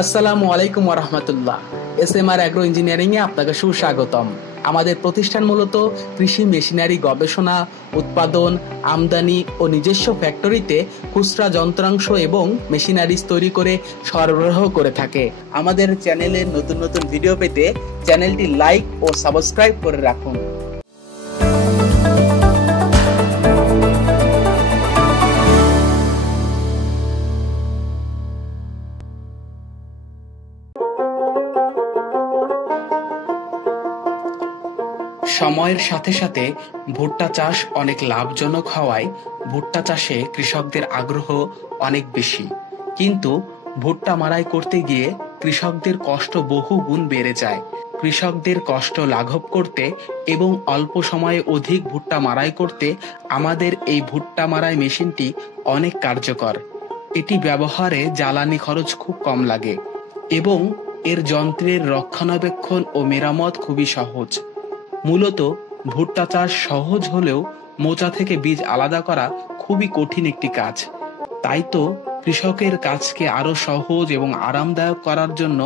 আসসালামু আলাইকুম ওয়া রাহমাতুল্লাহ। এসএমআর অ্যাগ্রো ইঞ্জিনিয়ারিং এ আপনাকে সুস্বাগতম। আমাদের প্রতিষ্ঠান মূলত কৃষি মেশিনারি গবেষণা, উৎপাদন, আমদানি ও নিজস্ব ফ্যাক্টরিতে খুচরা যন্ত্রাংশ এবং মেশিনারিজ তৈরি করে সরবরাহ করে থাকে। আমাদের চ্যানেলের নতুন নতুন ভিডিও পেতে চ্যানেলটি লাইক ও সাবস্ক্রাইব করে রাখুন। সময়ের সাথে সাথে ভুট্টা চাষ অনেক লাভজনক হওয়ায় ভুট্টা চাষে কৃষকদের আগ্রহ অনেক বেশি, কিন্তু ভুট্টা মাড়াই করতে গিয়ে কৃষকদের কষ্ট বহু গুণ বেড়ে যায়। কৃষকদের কষ্ট লাঘব করতে এবং অল্প সময়ে অধিক ভুট্টা মাড়াই করতে আমাদের এই ভুট্টা মাড়াই মেশিনটি অনেক কার্যকর। এটি ব্যবহারে জ্বালানি খরচ খুব কম লাগে এবং এর যন্ত্রের রক্ষণাবেক্ষণ ও মেরামত খুবই সহজ। মূলত ভুট্টা চাষ সহজ হলেও মোচা থেকে বীজ আলাদা করা খুবই কঠিন একটি কাজ। তাই তো কৃষকের কাজকে আরো সহজ এবং আরামদায়ক করার জন্য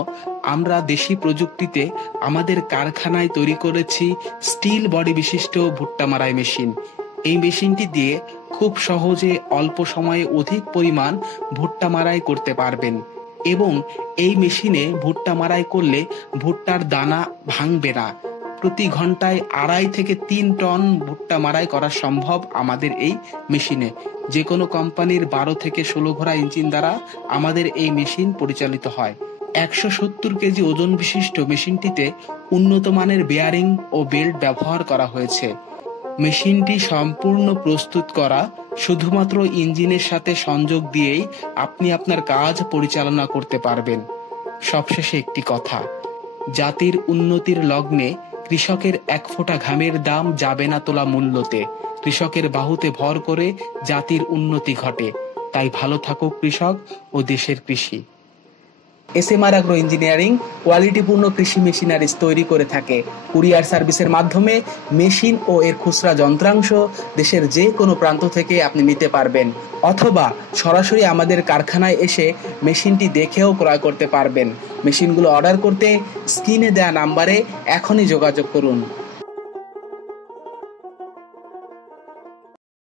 আমরা দেশি প্রযুক্তিতে আমাদের কারখানায় তৈরি করেছি স্টিল বডি বিশিষ্ট ভুট্টা মাড়াই মেশিন। এই মেশিনটি দিয়ে খুব সহজে অল্প সময়ে অধিক পরিমাণ ভুট্টা মাড়াই করতে পারবেন এবং এই মেশিনে ভুট্টা মাড়াই করলে ভুট্টার দানা ভাঙবে না। প্রতি ঘন্টায় 2.5 থেকে 3 টন ভুট্টা মাড়াই করা সম্ভব আমাদের এই মেশিনে। যে কোনো কোম্পানির 12 থেকে 16 ঘোড়া ইঞ্জিন দ্বারা আমাদের এই মেশিন পরিচালিত হয়। 170 কেজি ওজন বিশিষ্ট মেশিনটিতে উন্নত মানের বেয়ারিং ও বেল্ট ব্যবহার করা হয়েছে। মেশিনটি সম্পূর্ণ প্রস্তুত করা, শুধুমাত্র ইঞ্জিনের সাথে সংযোগ দিয়েই আপনি আপনার কাজ পরিচালনা করতে পারবেন। সবশেষে একটি কথা, জাতির উন্নতির লগ্নে কৃষকের এক ফোঁটা ঘামের দাম যাবে না তোলা মূল্যতে। কৃষকের বাহুতে ভর করে জাতির উন্নতি ঘটে। তাই ভালো থাকুক কৃষক ও দেশের কৃষি। এসএমআর অ্যাগ্রো ইঞ্জিনিয়ারিং কোয়ালিটিপূর্ণ কৃষি মেশিনারিজ তৈরি করে থাকে। কুরিয়ার সার্ভিসের মাধ্যমে মেশিন ও এর খুচরা যন্ত্রাংশ দেশের যে কোনো প্রান্ত থেকে আপনি নিতে পারবেন, অথবা সরাসরি আমাদের কারখানায় এসে মেশিনটি দেখেও ক্রয় করতে পারবেন। মেশিনগুলো অর্ডার করতে স্ক্রিনে দেওয়া নাম্বারে এখনই যোগাযোগ করুন।